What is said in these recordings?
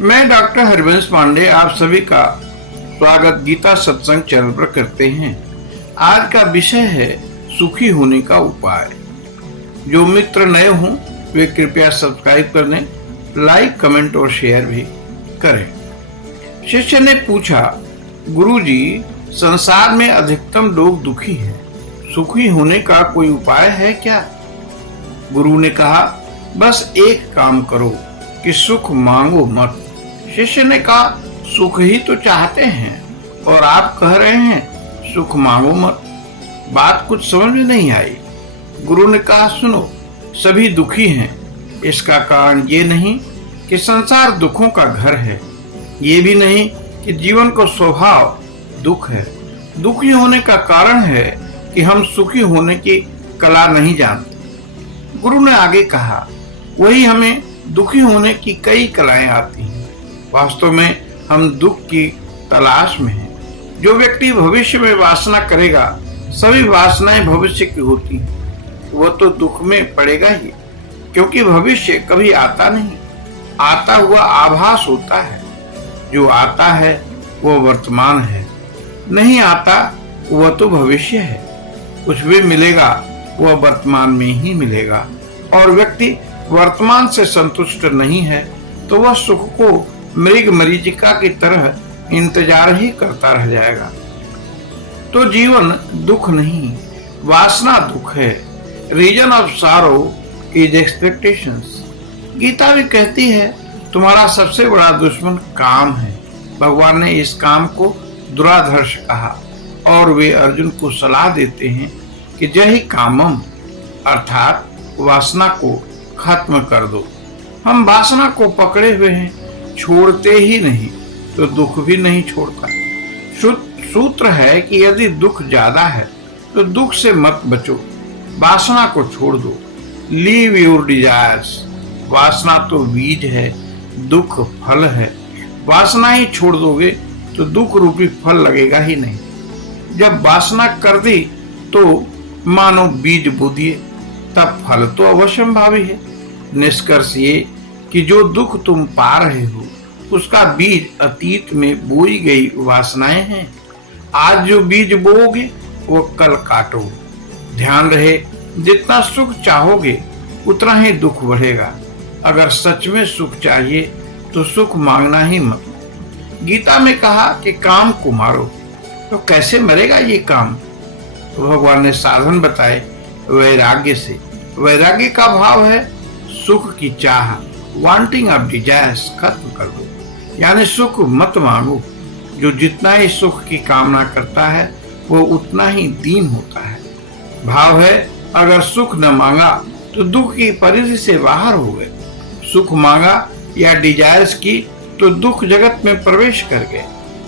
मैं डॉक्टर हरिवंश पांडे आप सभी का स्वागत गीता सत्संग चैनल पर करते हैं। आज का विषय है सुखी होने का उपाय। जो मित्र नए हों वे कृपया सब्सक्राइब कर लें, लाइक, कमेंट और शेयर भी करें। शिष्य ने पूछा, गुरुजी, संसार में अधिकतम लोग दुखी हैं, सुखी होने का कोई उपाय है क्या? गुरु ने कहा, बस एक काम करो कि सुख मांगो मत। शिष्य ने कहा, सुख ही तो चाहते हैं और आप कह रहे हैं सुख मांगो मत। बात कुछ समझ में नहीं आई। गुरु ने कहा, सुनो, सभी दुखी हैं। इसका कारण ये नहीं कि संसार दुखों का घर है, ये भी नहीं कि जीवन का स्वभाव दुख है। दुखी होने का कारण है कि हम सुखी होने की कला नहीं जानते। गुरु ने आगे कहा, वही हमें दुखी होने की कई कलाएं आती हैं। वास्तव में हम दुख की तलाश में हैं। जो व्यक्ति भविष्य में वासना करेगा, सभी वासनाएं भविष्य की होती हैं, वह तो दुख में पड़ेगा ही, क्योंकि भविष्य कभी आता नहीं, आता हुआ आभास होता है। जो आता है वह वर्तमान है, नहीं आता वह तो भविष्य है। कुछ भी मिलेगा वह वर्तमान में ही मिलेगा, और व्यक्ति वर्तमान से संतुष्ट नहीं है तो वह सुख को मृग मरीचिका की तरह इंतजार ही करता रह जाएगा। तो जीवन दुख नहीं, वासना दुख है। Reason of sorrow is expectations. Gita भी कहती है, तुम्हारा सबसे बड़ा दुश्मन काम है। भगवान ने इस काम को दुराधर्ष कहा और वे अर्जुन को सलाह देते हैं कि जय कामम, अर्थात वासना को खत्म कर दो। हम वासना को पकड़े हुए हैं, छोड़ते ही नहीं, तो दुख भी नहीं छोड़ता। सूत्र है कि यदि दुख ज्यादा है तो दुख से मत बचो, वासना को छोड़ दो। Leave your desires. वासना तो बीज है, दुख फल है। वासना ही छोड़ दोगे तो दुख रूपी फल लगेगा ही नहीं। जब वासना कर दी तो मानो बीज बो दिए, तब फल तो अवश्यंभावी है। निष्कर्ष ये कि जो दुख तुम पा रहे हो उसका बीज अतीत में बोई गई वासनाएं हैं। आज जो बीज बोओगे वो कल काटोगे। ध्यान रहे, जितना सुख चाहोगे उतना ही दुख बढ़ेगा। अगर सच में सुख चाहिए तो सुख मांगना ही मत। गीता में कहा कि काम को मारो, तो कैसे मरेगा ये काम? तो भगवान ने साधन बताए, वैराग्य से। वैराग्य का भाव है सुख की चाह, वांटिंग ऑफ डिजायर्स खत्म कर दो। यानी सुख मत मांगो। जो जितना ही सुख की कामना करता है वो उतना ही दीन होता है। भाव है, अगर सुख न मांगा तो दुख की परिधि से बाहर हो गए। सुख मांगा या डिजायर्स की तो दुख जगत में प्रवेश कर गए।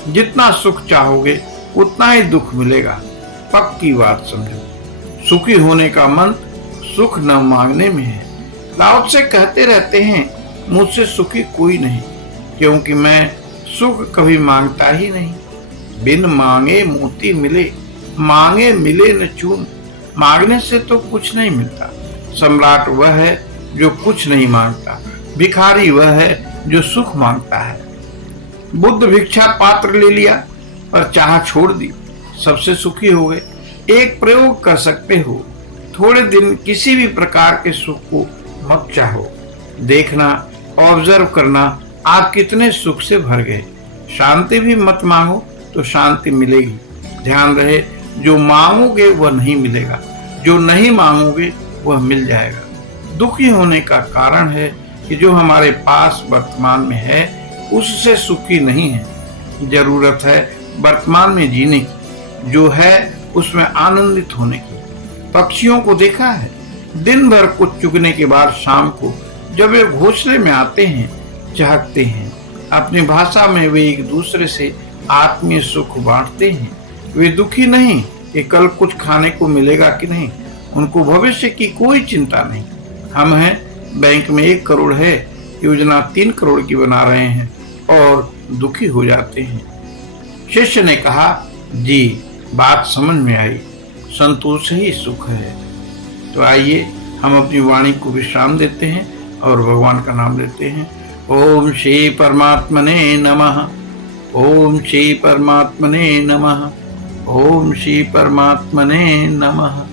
जितना सुख चाहोगे उतना ही दुख मिलेगा। पक्की बात समझो। सुखी होने का मंत्र सुख न मांगने में है। लाओ से कहते रहते हैं, मुझसे सुखी कोई नहीं, क्योंकि मैं सुख कभी मांगता ही नहीं। बिन मांगे मोती मिले, मांगे मिले न चून। मांगने से तो कुछ नहीं मिलता। सम्राट वह है जो कुछ नहीं मांगता, भिखारी वह है जो सुख मांगता है। बुद्ध भिक्षा पात्र ले लिया पर चाह छोड़ दी, सबसे सुखी हो गए। एक प्रयोग कर सकते हो, थोड़े दिन किसी भी प्रकार के सुख को मत चाहो। देखना, ऑब्जर्व करना आप कितने सुख से भर गए। शांति भी मत मांगो तो शांति मिलेगी। ध्यान रहे, जो मांगोगे वह नहीं मिलेगा, जो नहीं मांगोगे वह मिल जाएगा। दुखी होने का कारण है कि जो हमारे पास वर्तमान में है उससे सुखी नहीं है। जरूरत है वर्तमान में जीने की, जो है उसमें आनंदित होने की। पक्षियों को देखा है, दिन भर कुछ चुगने के बाद शाम को जब वे घोंसले में आते हैं, चहकते हैं। अपनी भाषा में वे एक दूसरे से आत्मीय सुख बांटते हैं। वे दुखी नहीं कि कल कुछ खाने को मिलेगा कि नहीं, उनको भविष्य की कोई चिंता नहीं। हम हैं, बैंक में 1 करोड़ है, योजना 3 करोड़ की बना रहे हैं और दुखी हो जाते हैं। शिष्य ने कहा, जी, बात समझ में आई, संतोष ही सुख है। तो आइए हम अपनी वाणी को विश्राम देते हैं और भगवान का नाम लेते हैं। ओम श्री परमात्मने नमः। ओम श्री परमात्मने नमः। ओम श्री परमात्मने नमः।